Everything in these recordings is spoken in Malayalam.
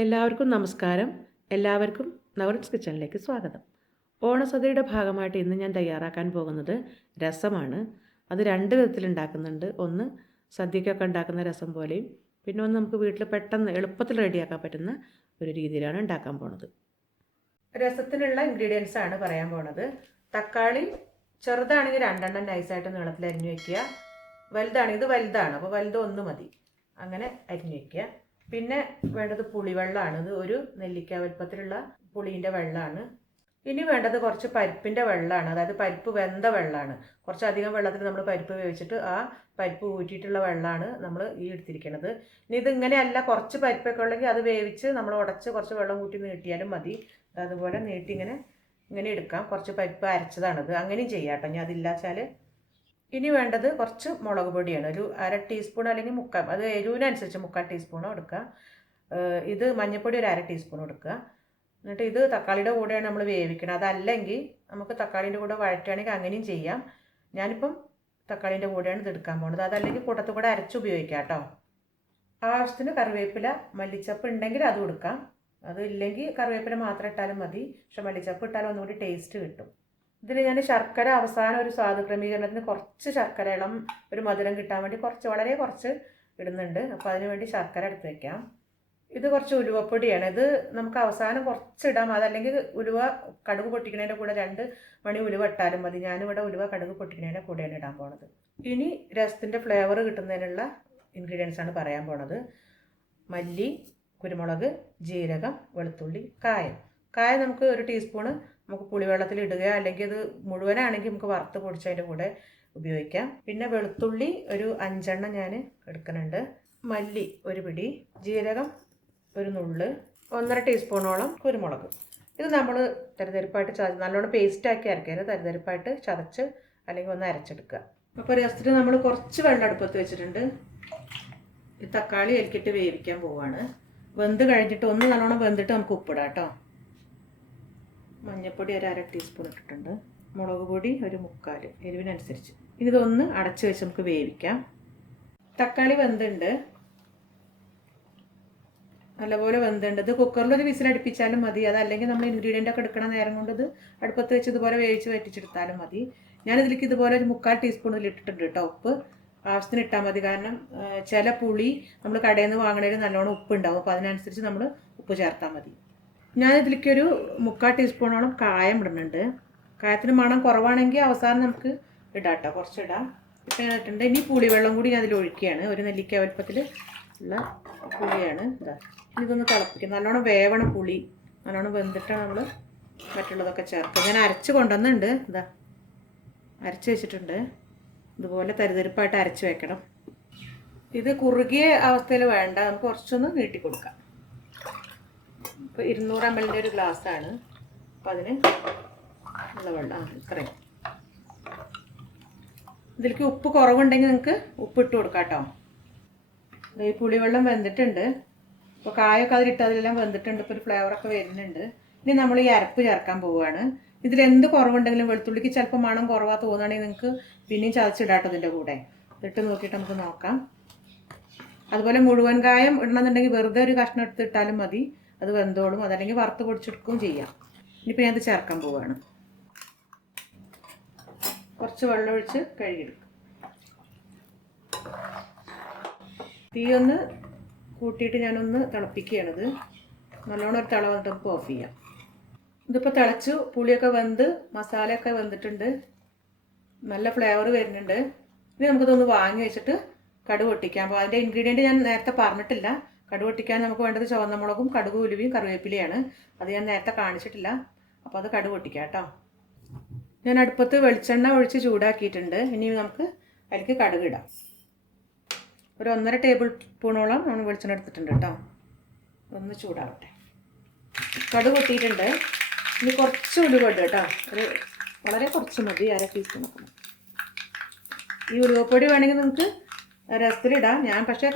എല്ലാവർക്കും നമസ്കാരം. എല്ലാവർക്കും നകുലൻസ് കിച്ചണിലേക്ക് സ്വാഗതം. ഓണസദ്യയുടെ ഭാഗമായിട്ട് ഇന്ന് ഞാൻ തയ്യാറാക്കാൻ പോകുന്നത് രസമാണ്. അത് രണ്ട് വിധത്തിൽ ഉണ്ടാക്കുന്നുണ്ട്. ഒന്ന് സദ്യക്കൊക്കെ ഉണ്ടാക്കുന്ന രസം പോലെയും, പിന്നെ ഒന്ന് നമുക്ക് വീട്ടിൽ പെട്ടെന്ന് എളുപ്പത്തിൽ റെഡിയാക്കാൻ പറ്റുന്ന ഒരു രീതിയിലാണ് ഉണ്ടാക്കാൻ പോണത്. രസത്തിനുള്ള ഇൻഗ്രീഡിയൻസ് ആണ് പറയാൻ പോണത്. തക്കാളി ചെറുതാണെങ്കിൽ 2 നൈസായിട്ട് നീളത്തിൽ അരിഞ്ഞു വയ്ക്കുക. വലുതാണെങ്കിൽ ഇത് വലുതാണ്, അപ്പോൾ വലുത് 1 മതി. അങ്ങനെ അരിഞ്ഞു വയ്ക്കുക. പിന്നെ വേണ്ടത് പുളിവെള്ളമാണ്. ഇത് ഒരു നെല്ലിക്ക വലുപ്പത്തിലുള്ള പുളീൻ്റെ വെള്ളമാണ്. ഇനി വേണ്ടത് കുറച്ച് പരിപ്പിൻ്റെ വെള്ളമാണ്, അതായത് പരിപ്പ് വെന്ത വെള്ളമാണ്. കുറച്ചധികം വെള്ളത്തിൽ നമ്മൾ പരിപ്പ് വേവിച്ചിട്ട് ആ പരിപ്പ് ഊറ്റിയിട്ടുള്ള വെള്ളമാണ് നമ്മൾ ഈ എടുത്തിരിക്കുന്നത്. ഇനി ഇതിങ്ങനെയല്ല, കുറച്ച് പരിപ്പൊക്കെ ഉള്ളെങ്കിൽ അത് വേവിച്ച് നമ്മൾ ഉടച്ച് കുറച്ച് വെള്ളം കൂട്ടി നീട്ടിയാലും മതി. അതുപോലെ നീട്ടി ഇങ്ങനെ എടുക്കാം. കുറച്ച് പരിപ്പ് അരച്ചതാണിത്, അങ്ങനെയും ചെയ്യാം കേട്ടോ. ഞാൻ അതില്ലാച്ചാൽ. ഇനി വേണ്ടത് കുറച്ച് മുളക് പൊടിയാണ്. ഒരു 1/2 ടീസ്പൂൺ അല്ലെങ്കിൽ മുക്കാൽ, അത് എരിവിനനുസരിച്ച് 3/4 ടീസ്പൂണോ എടുക്കുക. ഇത് മഞ്ഞൾപ്പൊടി ഒരു 1/2 ടീസ്പൂൺ എടുക്കുക. എന്നിട്ട് ഇത് തക്കാളിയുടെ കൂടെയാണ് നമ്മൾ വേവിക്കണം. അതല്ലെങ്കിൽ നമുക്ക് തക്കാളിൻ്റെ കൂടെ വഴറ്റുകയാണെങ്കിൽ അങ്ങനെയും ചെയ്യാം. ഞാനിപ്പം തക്കാളിൻ്റെ കൂടെയാണ് ഇത് എടുക്കാൻ പോകുന്നത്. അതല്ലെങ്കിൽ കൂട്ടത്തിൽ കൂടെ അരച്ചുപയോഗിക്കാം കേട്ടോ. ആവശ്യത്തിന് കറിവേപ്പില, മല്ലിച്ചപ്പ് ഉണ്ടെങ്കിൽ അതും എടുക്കാം. അത് ഇല്ലെങ്കിൽ കറിവേപ്പില മാത്രം ഇട്ടാലും മതി. പക്ഷെ മല്ലിച്ചപ്പ് ഇട്ടാലും ഒന്നുകൂടി ടേസ്റ്റ് കിട്ടും. ഇതിൽ ഞാൻ ശർക്കര അവസാനം ഒരു സ്വാദ് ക്രമീകരണത്തിന് കുറച്ച് ശർക്കര, ഇളം ഒരു മധുരം കിട്ടാൻ വേണ്ടി വളരെ കുറച്ച് ഇടുന്നുണ്ട്. അപ്പോൾ അതിന് വേണ്ടി ശർക്കര എടുത്ത് വയ്ക്കാം. ഇത് കുറച്ച് ഉലുവപ്പൊടിയാണ്. ഇത് നമുക്ക് അവസാനം കുറച്ച് ഇടാം. അതല്ലെങ്കിൽ ഉലുവ കടുക് പൊട്ടിക്കുന്നതിൻ്റെ കൂടെ 2 മണി ഉലുവ ഇട്ടാലും മതി. ഞാനിവിടെ ഉലുവ കടുക് പൊട്ടിക്കുന്നതിൻ്റെ കൂടെയാണ് ഇടാൻ പോണത്. ഇനി രസത്തിൻ്റെ ഫ്ലേവർ കിട്ടുന്നതിനുള്ള ഇൻഗ്രീഡിയൻസ് ആണ് പറയാൻ പോണത്. മല്ലി, കുരുമുളക്, ജീരകം, വെളുത്തുള്ളി, കായം. കായം നമുക്ക് 1 ടീസ്പൂണ് നമുക്ക് പുളിവെള്ളത്തിൽ ഇടുക, അല്ലെങ്കിൽ അത് മുഴുവനാണെങ്കിൽ നമുക്ക് വറുത്ത് പൊടിച്ചതിൻ്റെ കൂടെ ഉപയോഗിക്കാം. പിന്നെ വെളുത്തുള്ളി ഒരു 5 എണ്ണം ഞാൻ എടുക്കുന്നുണ്ട്. മല്ലി 1 പിടി, ജീരകം 1 നുള്ള്, 1.5 ടീസ്പൂണോളം കുരുമുളക്. ഇത് നമ്മൾ തരിതരിപ്പായിട്ട് നല്ലോണം പേസ്റ്റാക്കി അരക്കരുത്, തരിതരിപ്പായിട്ട് ചതച്ച് അല്ലെങ്കിൽ ഒന്ന് അരച്ചെടുക്കുക. അപ്പോൾ രസത്തിന് നമ്മൾ കുറച്ച് വെള്ളം അടുപ്പത്ത് വെച്ചിട്ടുണ്ട്. ഈ തക്കാളി അതിലേക്കിട്ട് വേവിക്കാൻ പോവുകയാണ്. വെന്ത് കഴിഞ്ഞിട്ട് ഒന്ന് നല്ലോണം വെന്തിട്ട് നമുക്ക് ഉപ്പിടാം കേട്ടോ. മഞ്ഞൾപ്പൊടി ഒരു 1/2 ടീസ്പൂൺ ഇട്ടിട്ടുണ്ട്. മുളക് പൊടി ഒരു 3/4, എരിവിനനുസരിച്ച്. ഇനി ഇതൊന്ന് അടച്ച് വെച്ച് നമുക്ക് വേവിക്കാം. തക്കാളി വെന്തുണ്ട്, നല്ലപോലെ വെന്തുണ്ട്. ഇത് കുക്കറിലൊരു വിസിലടുപ്പിച്ചാലും മതി. അതല്ലെങ്കിൽ നമ്മൾ ഇൻഗ്രീഡിയൻ്റ് ഒക്കെ എടുക്കണ നേരം കൊണ്ട് ഇത് അടുപ്പത്ത് വെച്ച് ഇതുപോലെ വേവിച്ച് വറ്റിച്ചെടുത്താലും മതി. ഞാനിതിലേക്ക് ഇതുപോലെ ഒരു 3/4 ടീസ്പൂൺ ഇട്ടിട്ടുണ്ട് കേട്ടോ. ഉപ്പ് ആവശ്യത്തിന് ഇട്ടാൽ മതി. കാരണം ചില പുളി നമ്മൾ കടയിൽ നിന്ന് വാങ്ങണതിൽ നല്ലോണം ഉപ്പ് ഉണ്ടാവും. അപ്പോൾ അതിനനുസരിച്ച് നമ്മൾ ഉപ്പ് ചേർത്താൽ മതി. ഞാനിതിലേക്കൊരു 3/4 ടീസ്പൂണോളം കായം ഇടുന്നുണ്ട്. കായത്തിന് മണം കുറവാണെങ്കിൽ അവസാനം നമുക്ക് ഇടാം കേട്ടോ, കുറച്ചിടാം. ഇപ്പം ഞാൻ ഇട്ടിട്ടുണ്ട്. ഇനി പുളിവെള്ളം കൂടി ഞാൻ അതിൽ ഒഴിക്കുകയാണ്. ഒരു നെല്ലിക്ക വലുപ്പത്തിൽ ഉള്ള പുളിയാണ്. ഇതൊന്ന് തിളപ്പിക്കും. നല്ലോണം വേവണം പുളി. നല്ലോണം വെന്തിട്ടാണ് നമ്മൾ മറ്റുള്ളതൊക്കെ ചേർക്കുക. ഞാൻ അരച്ച് കൊണ്ടുവന്നുണ്ട്. അരച്ച് വെച്ചിട്ടുണ്ട്. ഇതുപോലെ തരിതരിപ്പായിട്ട് അരച്ച് വെക്കണം. ഇത് കുറുകിയ അവസ്ഥയിൽ വേണ്ട, നമുക്ക് കുറച്ചൊന്ന് നീട്ടി കൊടുക്കാം. ഇപ്പോൾ 200 ml ഒരു ഗ്ലാസ്സാണ്. അപ്പോൾ അതിന് ഉള്ള വെള്ളം ഇത്രയും. ഇതിലേക്ക് ഉപ്പ് കുറവുണ്ടെങ്കിൽ നിങ്ങൾക്ക് ഉപ്പിട്ട് കൊടുക്കാം കേട്ടോ. ഈ പുളിവെള്ളം വെന്തിട്ടുണ്ട്. അപ്പോൾ കായൊക്കെ അതിലിട്ട് അതിലെല്ലാം വെന്തിട്ടുണ്ട്. ഇപ്പോൾ ഒരു ഫ്ലേവറൊക്കെ വരുന്നുണ്ട്. ഇനി നമ്മൾ ഈ അരപ്പ് ചേർക്കാൻ പോവുകയാണ്. ഇതിലെന്ത് കുറവുണ്ടെങ്കിലും, വെളുത്തുള്ളിക്ക് ചിലപ്പോൾ മണം കുറവാ തോന്നുകയാണെങ്കിൽ നിങ്ങൾക്ക് പിന്നെയും ചതച്ചിടാട്ടോ ഇതിൻ്റെ കൂടെ. ഇതിട്ട് നോക്കിയിട്ട് നമുക്ക് നോക്കാം. അതുപോലെ മുഴുവൻ കായം ഇടണമെന്നുണ്ടെങ്കിൽ വെറുതെ ഒരു കഷ്ണം എടുത്ത് ഇട്ടാലും മതി, അത് വെന്തോളും. അതല്ലെങ്കിൽ വറുത്ത് പൊടിച്ചെടുക്കുകയും ചെയ്യാം. ഇനിയിപ്പോൾ ഞാനത് ചേർക്കാൻ പോവുകയാണ്. കുറച്ച് വെള്ളം ഒഴിച്ച് കഴുകിയെടുക്കും. തീ ഒന്ന് കൂട്ടിയിട്ട് ഞാനൊന്ന് തിളപ്പിക്കുകയാണിത്. നല്ലോണം ഒരു തിള വന്നിട്ട് നമുക്ക് ഓഫ് ചെയ്യാം. ഇതിപ്പോൾ തിളച്ചു, പുളിയൊക്കെ വെന്ത് മസാലയൊക്കെ വെന്തിട്ടുണ്ട്. നല്ല ഫ്ലേവർ വരുന്നുണ്ട്. ഇനി നമുക്കിതൊന്ന് വാങ്ങി വെച്ചിട്ട് കടുക് പൊട്ടിക്കാം. അപ്പോൾ അതിൻ്റെ ഇൻഗ്രീഡിയൻറ്റ് ഞാൻ നേരത്തെ പറഞ്ഞിട്ടില്ല. കടുക് പൊട്ടിക്കാൻ നമുക്ക് വേണ്ടത് ചുവന്ന മുളകും കടുക്, ഉലുവയും കറിവേപ്പിലയാണ്. അത് ഞാൻ നേരത്തെ കാണിച്ചിട്ടില്ല. അപ്പോൾ അത് കടുക് പൊട്ടിക്കാം കേട്ടോ. ഞാൻ അടുപ്പത്ത് വെളിച്ചെണ്ണ ഒഴിച്ച് ചൂടാക്കിയിട്ടുണ്ട്. ഇനി നമുക്ക് അതിലേക്ക് കടുക് ഇടാം. ഒരു 1.5 ടേബിൾ സ്പൂണോളം നമ്മൾ വെളിച്ചെണ്ണ എടുത്തിട്ടുണ്ട് കേട്ടോ. ഒന്ന് ചൂടാവട്ടെ. കടുക് പൊട്ടിയിട്ടുണ്ട്. ഇനി കുറച്ച് ഉലുവ ഇടുക കേട്ടോ. വളരെ കുറച്ച് മതി, 1/2 ടീസ്പൂണൊക്കെ. ഈ ഉലുവപ്പൊടി വേണമെങ്കിൽ നിങ്ങൾക്ക് രസത്തിലിടാം. ഞാൻ പക്ഷേ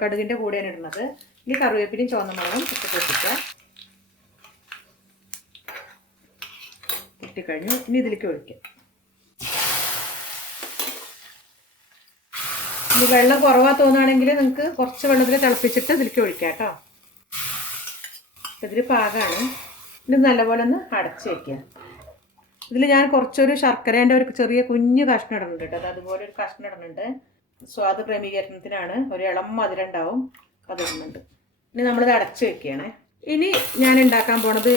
കടുകിൻ്റെ കൂടെയാണ് ഇടുന്നത്. ഇനി കറിവേപ്പിലയും ചുവന്ന മുളകും ഇട്ട് പൊട്ടിക്കാം. പൊട്ടിക്കഴിഞ്ഞു. ഇനി ഇതിലേക്ക് ഒഴിക്കാം. ഇനി വെള്ളം കുറവാ തോന്നുകയാണെങ്കിൽ നിങ്ങൾക്ക് കുറച്ച് വെള്ളത്തിൽ തിളപ്പിച്ചിട്ട് ഇതിലേക്ക് ഒഴിക്കാം കേട്ടോ. ഇതിൽ പാകമാണ്. ഇത് നല്ലപോലെ ഒന്ന് അടച്ച് വയ്ക്കുക. ഇതിൽ ഞാൻ കുറച്ചൊരു ശർക്കരേൻ്റെ ഒരു ചെറിയ കുഞ്ഞ് കഷ്ണം ഇടുന്നുണ്ട് കേട്ടോ. അത് അതുപോലെ ഒരു കഷ്ണം ഇടുന്നുണ്ട്. സ്വാദ് ക്രമീകരണത്തിനാണ്. ഒരു ഇളം മധുരം ഉണ്ടാവും, അത് ഇടുന്നുണ്ട്. ഇനി നമ്മളിത് അടച്ച് വയ്ക്കുകയാണ്. ഇനി ഞാൻ ഉണ്ടാക്കാൻ പോണത്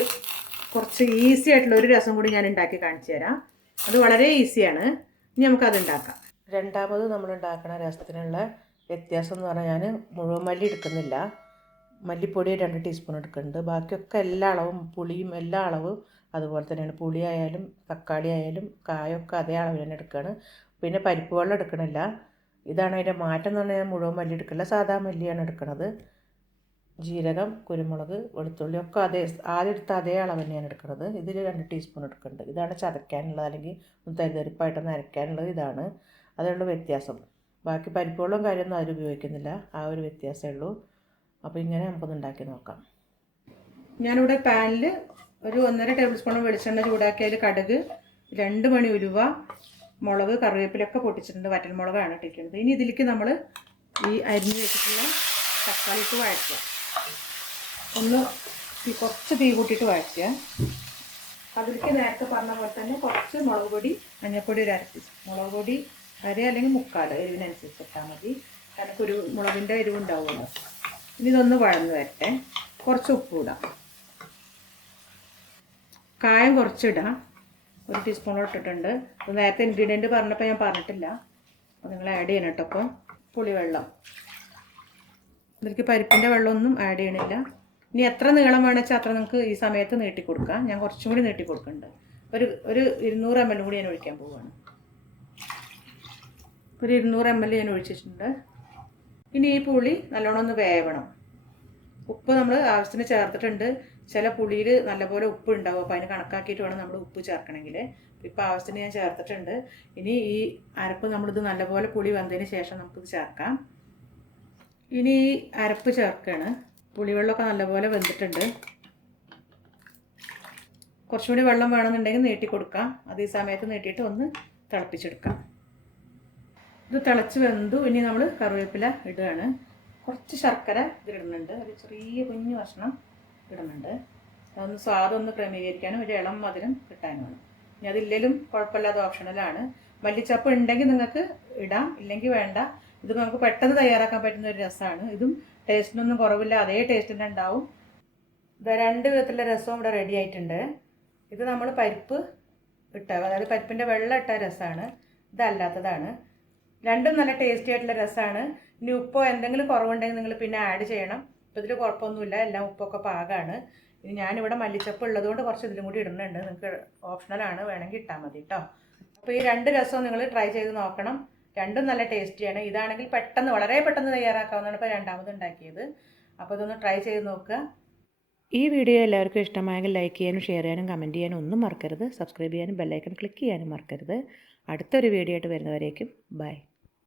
കുറച്ച് ഈസി ആയിട്ടുള്ള ഒരു രസം കൂടി ഞാൻ ഉണ്ടാക്കി കാണിച്ചു തരാം. അത് വളരെ ഈസിയാണ്. ഇനി നമുക്കത് ഉണ്ടാക്കാം. രണ്ടാമത് നമ്മൾ ഉണ്ടാക്കുന്ന രസത്തിനുള്ള വ്യത്യാസം എന്ന് പറഞ്ഞാൽ ഞാൻ മുഴുവൻ മല്ലി എടുക്കുന്നില്ല. മല്ലിപ്പൊടി 2 ടീസ്പൂൺ എടുക്കുന്നുണ്ട്. ബാക്കിയൊക്കെ എല്ലാ അളവും പുളിയും എല്ലാ അളവും അതുപോലെ തന്നെയാണ്. പുളി ആയാലും തക്കാളി ആയാലും കായൊക്കെ അതേ അളവിൽ തന്നെ എടുക്കുകയാണ്. പിന്നെ പരിപ്പ് വെള്ളം എടുക്കണില്ല. ഇതാണ് അതിൻ്റെ മാറ്റം എന്ന് പറഞ്ഞാൽ ഞാൻ മുഴുവൻ മല്ലി എടുക്കില്ല, സാധാ മല്ലിയാണ് എടുക്കുന്നത്. ജീരകം, കുരുമുളക്, വെളുത്തുള്ളി ഒക്കെ ആദ്യം എടുത്ത അതേ അളവ് തന്നെയാണ് എടുക്കുന്നത്. ഇതിൽ 2 ടീസ്പൂൺ എടുക്കുന്നുണ്ട്. ഇതാണ് ചതയ്ക്കാനുള്ളത്, അല്ലെങ്കിൽ തരിതരിപ്പായിട്ടൊന്ന് അരയ്ക്കാനുള്ളത്. ഇതാണ് അതുള്ള വ്യത്യാസം. ബാക്കി പരിപ്പ് വെള്ളവും കാര്യമൊന്നും അതിൽ ഉപയോഗിക്കുന്നില്ല. ആ ഒരു വ്യത്യാസമേ ഉള്ളൂ. അപ്പോൾ ഇങ്ങനെ നമുക്കൊന്ന് ഉണ്ടാക്കി നോക്കാം. ഞാനിവിടെ പാനിൽ ഒരു 1.5 ടേബിൾ സ്പൂൺ വെളിച്ചെണ്ണ ചൂടാക്കി അതിൽ കടുക്, 2 മണി ഉലുവ, മുളക്, കറിവേപ്പിലൊക്കെ പൊട്ടിച്ചിട്ടുണ്ട്. വറ്റൽമുളകാണ് ഇട്ടിരിക്കുന്നത്. ഇനി ഇതിലേക്ക് നമ്മൾ ഈ അരിഞ്ഞ് വെച്ചിട്ടുള്ള തക്കാളി ഇട്ട് വഴറ്റുക. ഒന്ന് കുറച്ച് തീ കൂട്ടിയിട്ട് വഴറ്റുക. അതിലേക്ക് നേരത്തെ പറഞ്ഞ പോലെ തന്നെ കുറച്ച് മുളക് പൊടി, മഞ്ഞൾപ്പൊടി ഒരു 1/2 ടീസ്പൂൺ, മുളക് പൊടി 1/2 അല്ലെങ്കിൽ 3/4 എരിവിനനുസരിച്ച് ഇട്ടാൽ മതി. കാരണം മുളകിൻ്റെ എരിവുണ്ടാവുമല്ലോ. ഇനി ഇതൊന്ന് വഴന്ന് വരട്ടെ. കുറച്ച് ഉപ്പ് ഇടാം. കായം കുറച്ചിടാം. 1 ടീസ്പൂണോട് ഇട്ടിട്ടുണ്ട്. അപ്പോൾ നേരത്തെ ഇൻഗ്രീഡിയൻറ്റ് പറഞ്ഞപ്പോൾ ഞാൻ പറഞ്ഞിട്ടില്ല, അപ്പോൾ നിങ്ങൾ ആഡ് ചെയ്യണം കേട്ടോ. അപ്പോൾ പുളിവെള്ളം, ഇതിലേക്ക് പരിപ്പിൻ്റെ വെള്ളമൊന്നും ആഡ് ചെയ്യണില്ല. ഇനി എത്ര നീളം വേണമെന്ന് വെച്ചാൽ അത്ര നമുക്ക് ഈ സമയത്ത് നീട്ടി കൊടുക്കാം. ഞാൻ കുറച്ചും കൂടി നീട്ടി കൊടുക്കുന്നുണ്ട്. ഒരു 200 ml കൂടി ഞാൻ ഒഴിക്കാൻ പോവുകയാണ്. ഒരു 200 ml ഞാൻ ഒഴിച്ചിട്ടുണ്ട്. ഇനി ഈ പുളി നല്ലോണം ഒന്ന് വേവണം. ഉപ്പ് നമ്മൾ ആവശ്യത്തിന് ചേർത്തിട്ടുണ്ട്. ചില പുളിയിൽ നല്ലപോലെ ഉപ്പ് ഉണ്ടാവും, അപ്പോൾ അതിന് കണക്കാക്കിയിട്ട് വേണം നമ്മൾ ഉപ്പ് ചേർക്കണമെങ്കിൽ. ഇപ്പോൾ ആവശ്യത്തിന് ഞാൻ ചേർത്തിട്ടുണ്ട്. ഇനി ഈ അരപ്പ് നമ്മളിത് നല്ലപോലെ പുളി വന്നതിന് ശേഷം നമുക്കിത് ചേർക്കാം. ഇനി ഈ അരപ്പ് ചേർക്കുകയാണ്. പുളിവെള്ളമൊക്കെ നല്ലപോലെ വെന്തിട്ടുണ്ട്. കുറച്ചുകൂടി വെള്ളം വേണമെന്നുണ്ടെങ്കിൽ നീട്ടി കൊടുക്കാം. അത് ഈ സമയത്ത് നീട്ടിയിട്ട് ഒന്ന് തിളപ്പിച്ചെടുക്കാം. ഇത് തിളച്ച് വെന്തു. ഇനി നമ്മൾ കറിവേപ്പില ഇടുകയാണ്. കുറച്ച് ശർക്കര ഇതിലിടുന്നുണ്ട്. ഒരു ചെറിയ കുഞ്ഞു കഷ്ണം ഇടുന്നുണ്ട്. അതൊന്ന് സ്വാദൊന്ന് ക്രമീകരിക്കാനും ഒരു ഇളം മധുരം കിട്ടാനുമാണ്. ഇനി അതില്ലെങ്കിലും കുഴപ്പമില്ലാതെ ഓപ്ഷണലാണ്. മല്ലിച്ചപ്പ് ഉണ്ടെങ്കിൽ നിങ്ങൾക്ക് ഇടാം, ഇല്ലെങ്കിൽ വേണ്ട. ഇത് നമുക്ക് പെട്ടെന്ന് തയ്യാറാക്കാൻ പറ്റുന്ന ഒരു രസമാണ്. ഇതും ടേസ്റ്റിനൊന്നും കുറവില്ല, അതേ ടേസ്റ്റ് തന്നെ ഉണ്ടാവും. ഇത് 2 വിധത്തിലുള്ള രസവും ഇവിടെ റെഡി ആയിട്ടുണ്ട്. ഇത് നമ്മൾ പരിപ്പ് ഇട്ട, അതായത് പരിപ്പിൻ്റെ വെള്ളം ഇട്ട രസമാണ്. ഇതല്ലാത്തതാണ്. രണ്ടും നല്ല ടേസ്റ്റി ആയിട്ടുള്ള രസമാണ്. ഇനി ഉപ്പോ എന്തെങ്കിലും കുറവുണ്ടെങ്കിൽ നിങ്ങൾ പിന്നെ ആഡ് ചെയ്യണം. ഇപ്പോൾ ഇതിൽ കുഴപ്പമൊന്നുമില്ല, എല്ലാം ഉപ്പൊക്കെ പാകമാണ്. ഇനി ഞാനിവിടെ മല്ലിച്ചപ്പ് ഉള്ളതുകൊണ്ട് കുറച്ച് ഇതിലും കൂടി ഇടുന്നുണ്ട്. നിങ്ങൾക്ക് ഓപ്ഷണലാണ്, വേണമെങ്കിൽ ഇട്ടാൽ മതി കേട്ടോ. അപ്പോൾ ഈ 2 രസവും നിങ്ങൾ ട്രൈ ചെയ്ത് നോക്കണം. രണ്ടും നല്ല ടേസ്റ്റിയാണ്. ഇതാണെങ്കിൽ പെട്ടെന്ന്, വളരെ പെട്ടെന്ന് തയ്യാറാക്കാവുന്നതാണ്. ഇപ്പോൾ രണ്ടാമത് ഉണ്ടാക്കിയത്. അപ്പോൾ ഇതൊന്ന് ട്രൈ ചെയ്ത് നോക്കുക. ഈ വീഡിയോ എല്ലാവർക്കും ഇഷ്ടമായെങ്കിൽ ലൈക്ക് ചെയ്യാനും ഷെയർ ചെയ്യാനും കമൻറ്റ് ചെയ്യാനും ഒന്നും മറക്കരുത്. സബ്സ്ക്രൈബ് ചെയ്യാനും ബെല്ലൈക്കൺ ക്ലിക്ക് ചെയ്യാനും മറക്കരുത്. അടുത്തൊരു വീഡിയോ ആയിട്ട് വരുന്നവരേക്കും ബൈ.